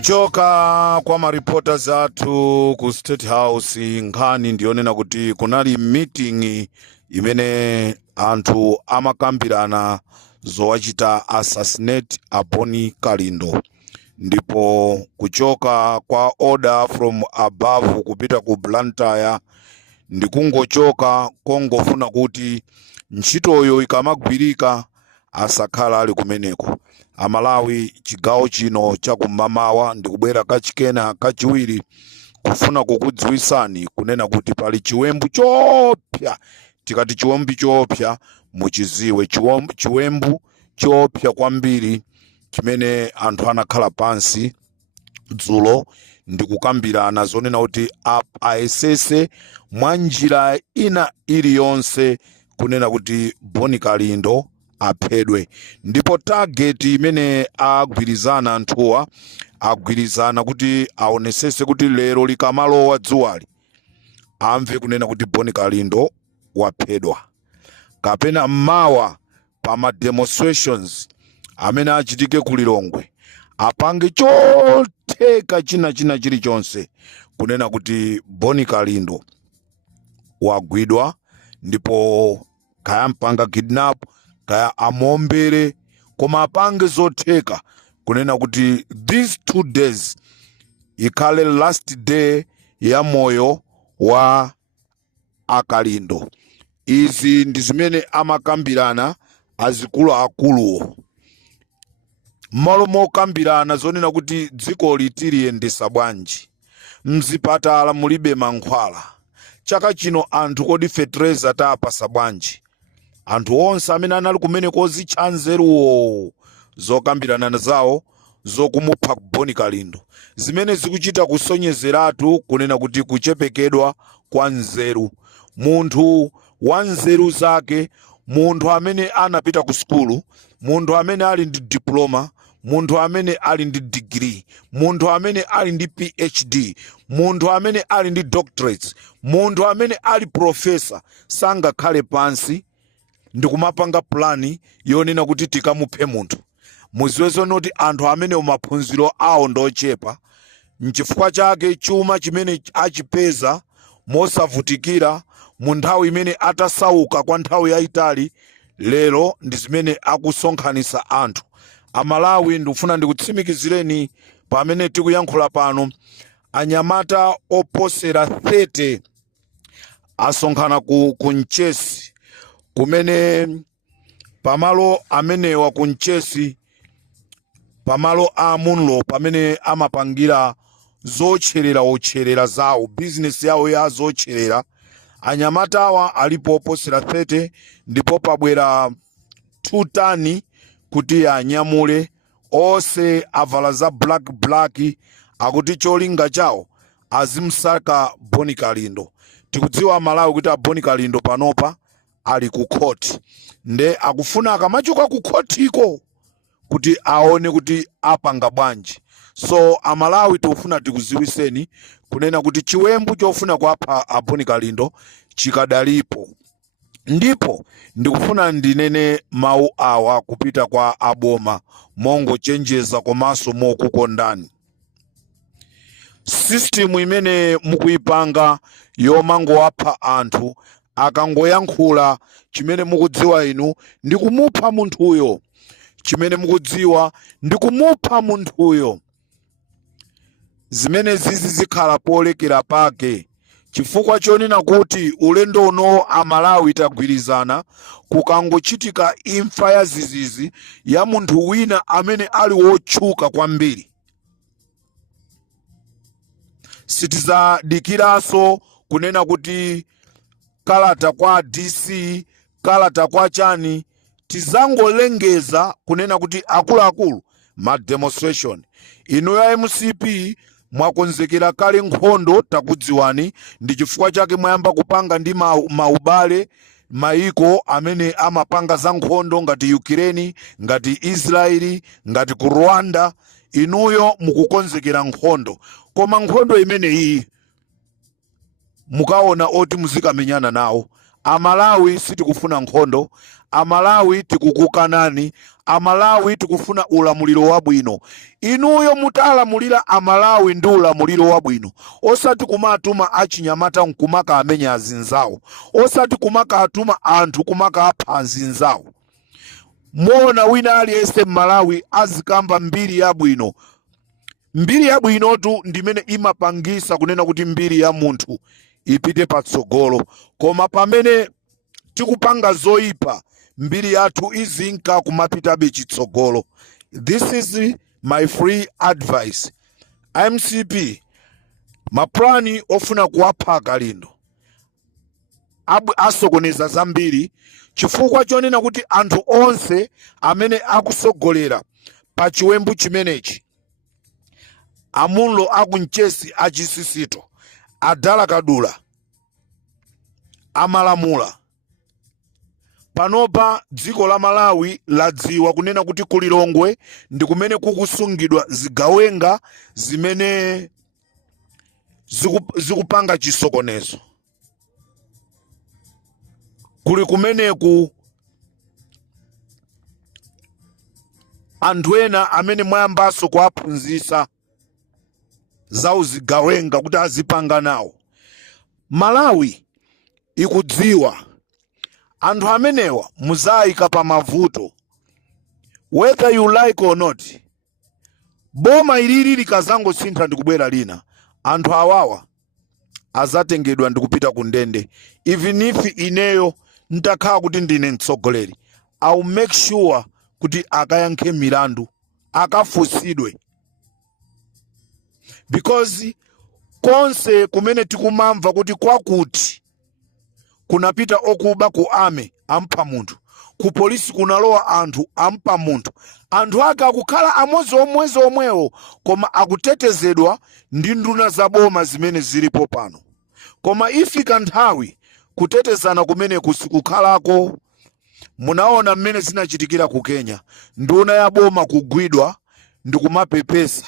Kuchoka kwa maripota zathu ku State House nkhani ndionena kuti kunali meeting imene anthu amakambirana zowachita assassinate a Boni Kalindo, ndipo kuchoka kwa order from above kupita ku Blantyre ndikungochoka kongofuna kuti ntchitoyo ikamagwirika asakhala ali kumeneko. Amalawi chigawo chino chakumamawa ndikubwera kachikena kachiwiri kufuna kukudziwisani kunena kuti pali chiwembu chopya. Tikati chiwembu chopya muchiziwe chiwembu chopya kwambiri chimene anthu anakhala pansi dzulo ndikukambirana zonena kuti aesese mwa njira ina iliyonse kunena kuti Boni Kalindo aphedwe. Ndipo target imene agwirizana anthuwa agwirizana kuti aonesese kuti lero likamalowa dzuwali amve kunena kuti Boni Kalindo waphedwa, kapena mmawa pa ma demonstrations amene achitike ku Lilongwe apange chotheka china chilichonse kunena kuti Boni Kalindo wagwidwa, ndipo kaya mpanga kidnap kaya amombere koma apange zotheka kunena kuti these 2 days ikhale last day ya moyo wa Akalindo. Izi ndi zimene amakambirana azikulu akuluwo malo mokambirana zonena kuti dziko litiliyendesa bwanji. Mzipatala mulibe mankhwala chaka chino, anthu kodi fetreza tapasa bwanji? Anthu onse amene anali kumene kozitcha nzeruwo zokambirana zawo zokumupha Boni Kalindo zimene zikuchita kusonyezeratu kunena kuti kuchepekedwa kwa nzeru. Munthu wa nzeru zake, munthu amene anapita ku skulu, munthu amene ali ndi diploma, munthu amene ali ndi degree, munthu amene ali ndi PhD, munthu amene ali ndi doctorates, munthu amene ali professor sangakhale pansi ndikumapanga plani yonena kuti tikamuphe munthu. Muziwezo noti anthu amene maphunziro awo ndochepa, nchifukwa chake chuma chimene achipeza mosavutikira mu nthawi imene atasauka kwa nthawi yayitali, lero ndi zimene akusonkhanisa anthu. Amalawi ndikufuna ndikutsimikizireni pamene tikuyankhula pano, anyamata oposera 30 asonkhana ku Nchesi, kumene pamalo amenewa ku Nchesi, pamalo a Munlo pamene amapangira zocherera zawo, business yawo ya zocherera. Anyamatawa alipo oposera 30, ndipo pabwera 2 tani kuti anyamule ose avala za black akuti cholinga chawo azimsaka Boni Kalindo. Tikudziwa Malawi kuti Boni Kalindo panopa ali ku court, nde akufuna akamachoka ku court iko kuti aone kuti apanga bwanji. So Amalawi tofuna tikuziwiseni kunena kuti chiwembu chofuna kwapha Boni Kalindo chikadalipo. Ndipo ndikufuna ndinene mawu awa kupita kwa aboma mongo chenjeza komanso mokukondani. System imene mukuipanga yomango wapha anthu akangoyankhula chimene mukudziwa inu ndikumupha munthuyo, chimene mukudziwa ndikumupha munthuyo. Zimene zizi zikhala polekera pake, chifukwa chonena kuti ulendo uno Amalawi tagwirizana kukangochitika imfa ya zizizi ya munthu wina amene ali wotchuka kwambiri. Sitizadikiranso kunena kuti kalata kwa DC, kalata kwa chani, tizangolengeza kunena kuti akuluakulu ma demonstration. Inu ya MCP mwakonzekera kale nkhondo, takudziwani, ndi chifukwa chake mwayamba kupanga ndi maubale maiko amene amapanga za nkhondo ngati Ukraine, ngati Israeli, ngati ku Rwanda. Inuyo mukukonzekera nkhondo, koma nkhondo imene iyi mukaona oti muzikamenyana nawo. Amalawi sitikufuna nkhondo, Amalawi tikukukanani, Amalawi tikufuna ulamuliro wabwino. Inuyo mutalamulira Amalawi ndi ulamuliro wabwino. Osati kumatuma achinyamata nkumaka amenya azinzawo. Osati kumaka atuma anthu kumaka apha azinzawo. Mona wina aliyense Malawi azikamba mbiri yabwino. Mbiri yabwinotu ndimene imapangisa kunena kuti mbiri ya munthu ipite patsogolo. Koma pamene tikupanga zoyipa, mbiri yathu izinka kumapitabe chitsogolo. This is my free advice. MCP maplani ofuna kuwapha Kalindo asokoneza zambiri chifukwa chonena kuti anthu onse amene akusogolera pa chiwembu chimenechi, amulo akunchesi achisisito, adala kadula, amalamula. Panopa dziko la Malawi ladziwa kunena kuti kulilongwe ndi kumene kukusungidwa zigawenga zimene zikupanga chisokonezo. Kuli kumeneku anthu ena amene mwayambaso kuwaphunzitsa za uzigawenga kuti azipanga nawo. Malawi ikudziwa anthu amenewa muzayika pa mavuto, whether you like or not. Boma ilili likazango sintha ndikubwera lina, anthu awawa azatengedwa ndikupita kundende. Even if ineyo ntakhala kuti ndine mtsogoleri, I'll make sure kuti akayankhe milandu, akafusidwe. Because konse kumene tikumamva kuti kwakuti kunapita okuba ku ame ampa munthu, ku polisi kunalowa anthu ampa munthu, anthu ake akukhala amozi omwewo koma akutetezedwa ndi nduna za boma zimene zilipo pano. Koma ifika nthawi kutetezana kumene kusikukhalako. Munaona mmene zinachitikira ku Kenya, nduna ya boma kugwidwa ndi kumapepesa.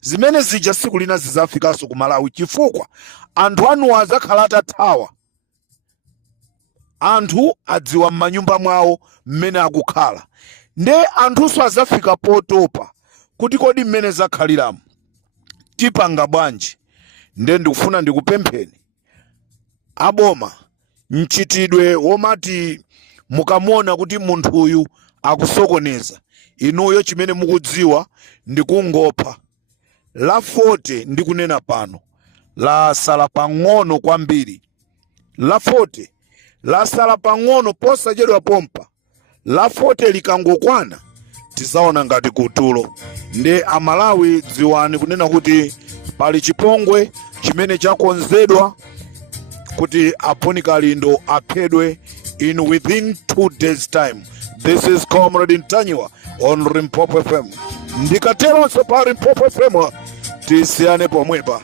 Zimene zija siku lina zizafikaso ku Malawi chifukwa anthu anu azakhala atathawa. Anthu adziwa m'manyumba mwawo mmene akukhala. Nde anthuso azafika potopa kuti kodi mmene zakhaliramu tipanga bwanji. Nde ndikufuna ndikupempheni aboma, mchitidwe womati mukamona kuti munthu uyu akusokoneza, inuyo chimene mukudziwa ndikungopha. La 40 ndikunena pano, la sala pang'ono kwambiri. La 40 la sala pang'ono posachedwa pompa. La 40 likangokwana tizaona ngati kutulo. Nde Amalawi dziwani kunena kuti pali chipongwe chimene chakonzedwa kuti Aponi Kalindo aphedwe in within 2 days time. This is Comrade Ntanyiwa on Limpopo FM. Ndikatero so pa Limpopo FM tisiyane pomwepa.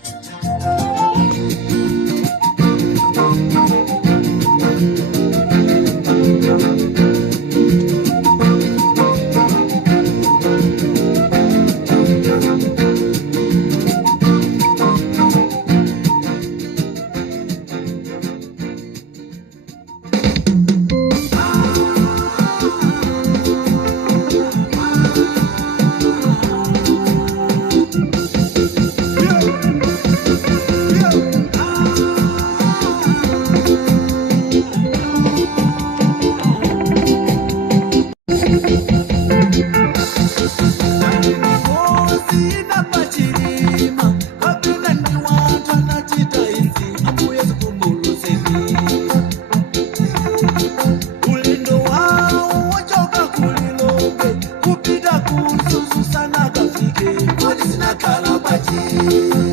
Kupita kuzuzu sana kafike, kodi sina kalabaji.